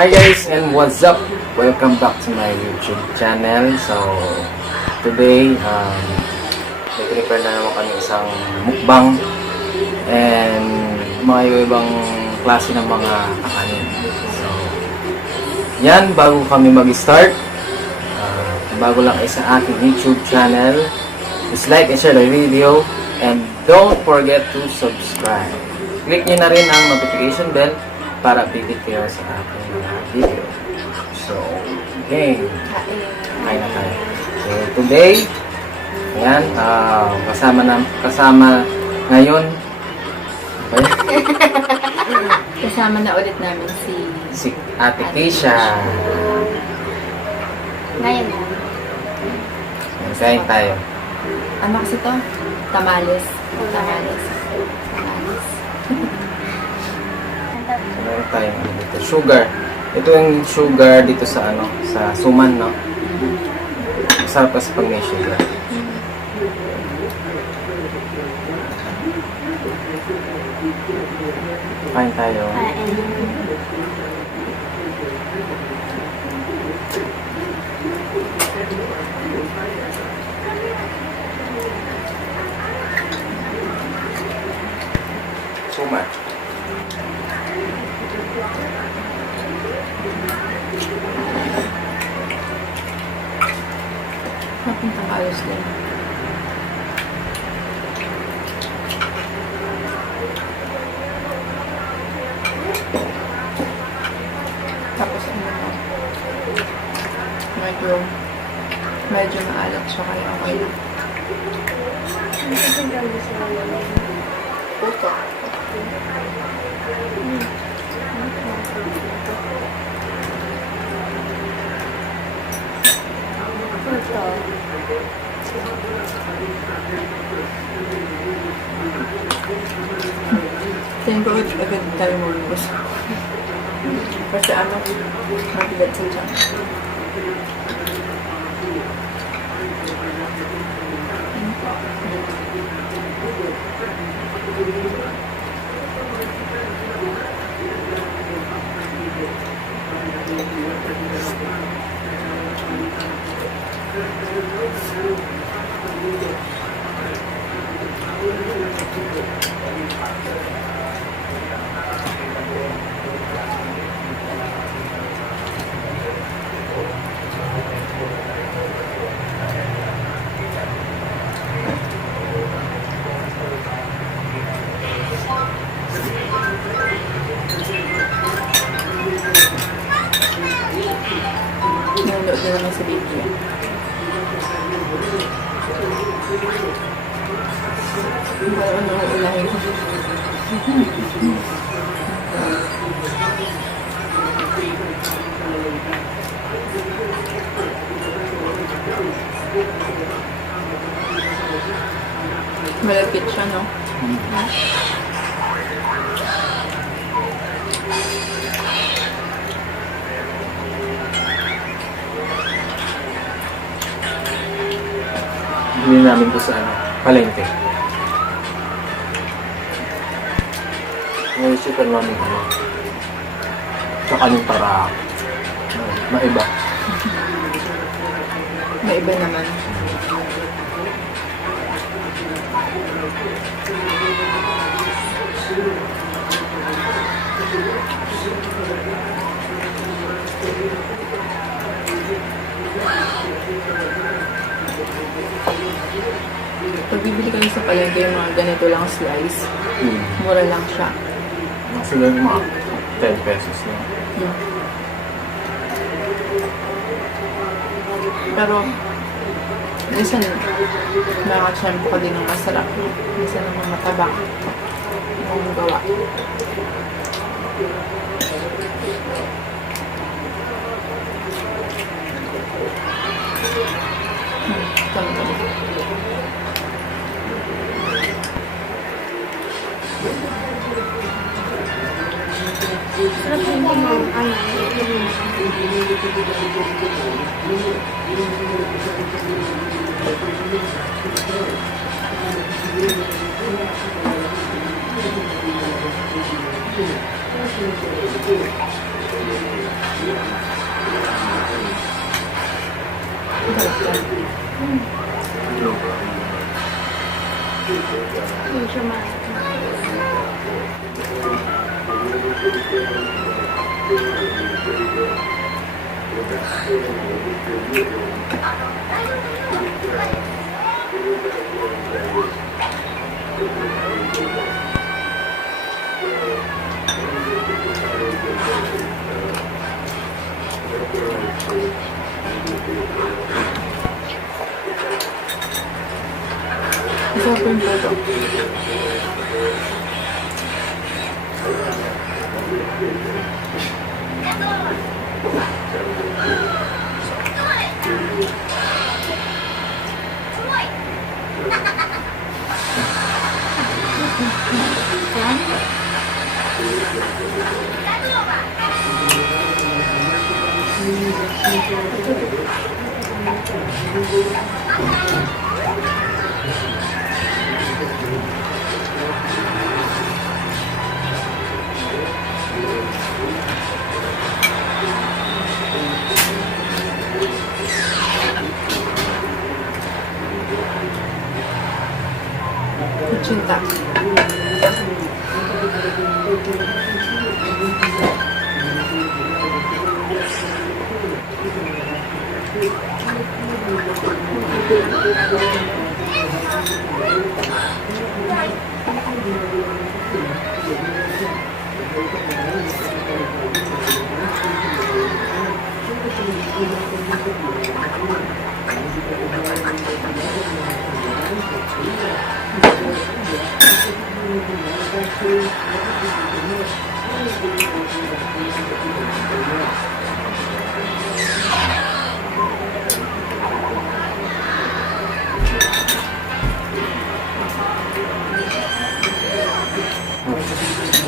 Hi guys, and what's up? Welcome back to my YouTube channel. So today nag-prepare na naman kami isang mukbang and mga ibang klase ng mga kakanin. So yan, bago kami mag-start, bago lang sa aking YouTube channel, please like and share the video and don't forget to subscribe. Click nyo na rin ang notification bell para updated kayo sa aking mga video. So, okay. Kain na tayo. So, today, ayan, kasama ngayon, okay? Kasama na ulit namin Si Ate Keisha. Ngayon. Kain tayo. Ano kasi to? Tamales. Tamales. So, meron tayong dito. Sugar. Ito yung sugar dito sa sa suman, no? Masarap kasi pag may sugar. Kain tayo. Suman. Napuntang ayos din. Tapos medyo maalat siya kaya okay lang. Puto. Tingin ko agad tayo mulubos. Kasi mabigat sa tiyan. Nanonood na naman sa video. Ano ang ulahin ko? Malapit siya, no? Hindi namin ito sa palengke. Ngayon super namin tsaka yung para maiba. Maiba naman. Pag bibili kayo sa palengke yung mga ganito lang slice, mura lang siya. Kasi lang mga 10 pesos lang. Pero, minsan, nakachempo ka din ng masarap. Minsan naman matabang ang gawa. Tama. Sarap din yung Sarap yan. Hindi siya Masarap yung puto. Cinta.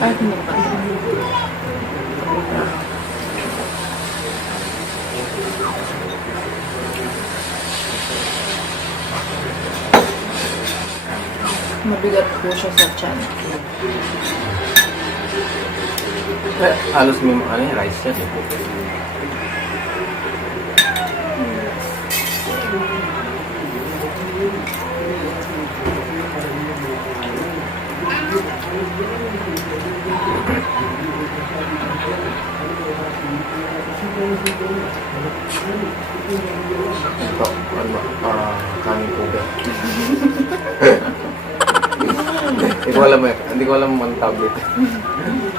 Ay, hindi pa. Mabigat po siya sa tiyan. Halos may ano yung rice yan eh. Ito, ano, kanin ube. Hindi ko alam ang tawag dito.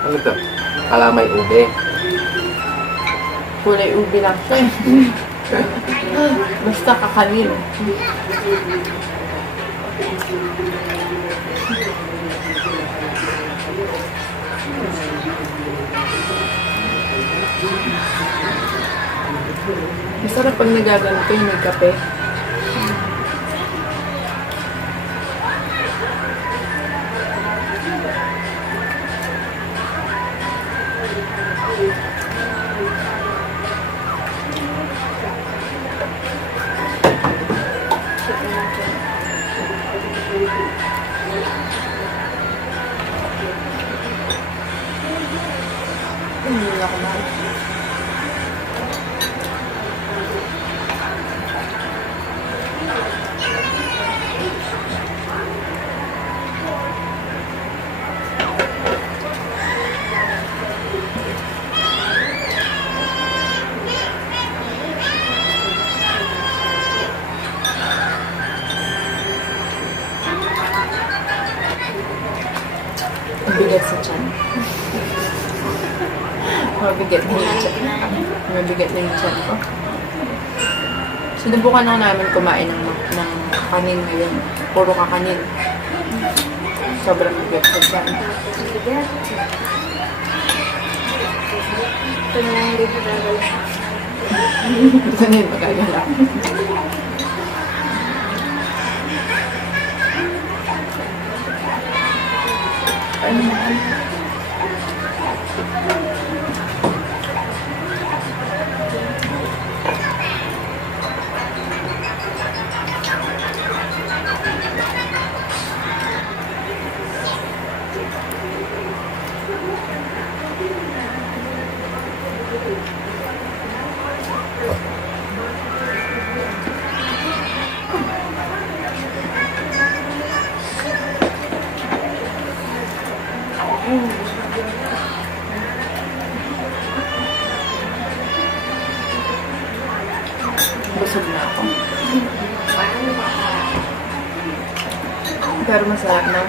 Ano ito? Kalamay ube. Kulay ubi lang siya eh. Basta kakanin. Masarap pag nagaganito yung may kape. Hindi na ako mahal. Mabigat sa tiyan. Mabigat na yung tiyan. Mabigat na yung tiyan ko. Sinubukan na namin kumain ng kanin ngayon. Puro kakanin. Sobrang mabigat sa tiyan. Ito na lang hindi magagalaw. Ito na yung magagalaw. Ano naman? Busog na ako. Pero masarap na.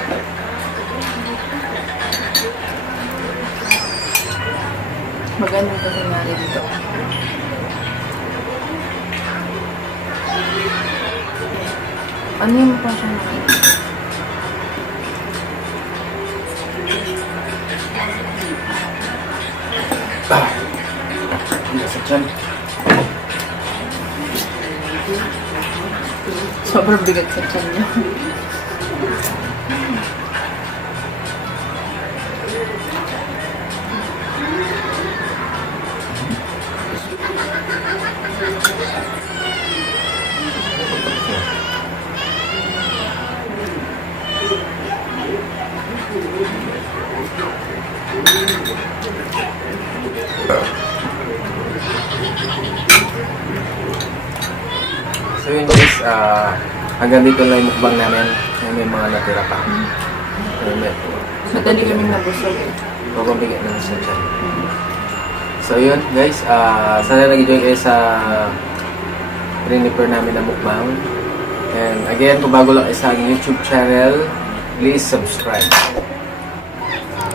Maganda kasi nari dito. Ano yung pa siya nakita? Hindi sa tiyan. Sobrang bigat sa tiyan niya. So yun guys, hanggang dito lang yung mukbang namin. May mga natira pa. Madali kaming nabusog. Pagpabigay ng sa tiyan. So yun guys, sana nag-enjoy kayo sa prepare namin na mukbang. And again, kung bago lang kayo sa aking YouTube channel, please subscribe.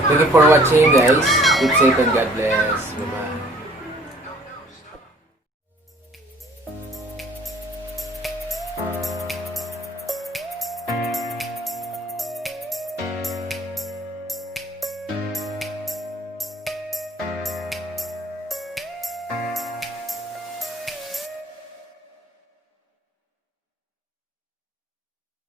Thank you for watching guys. Keep safe and God bless. Bye-bye.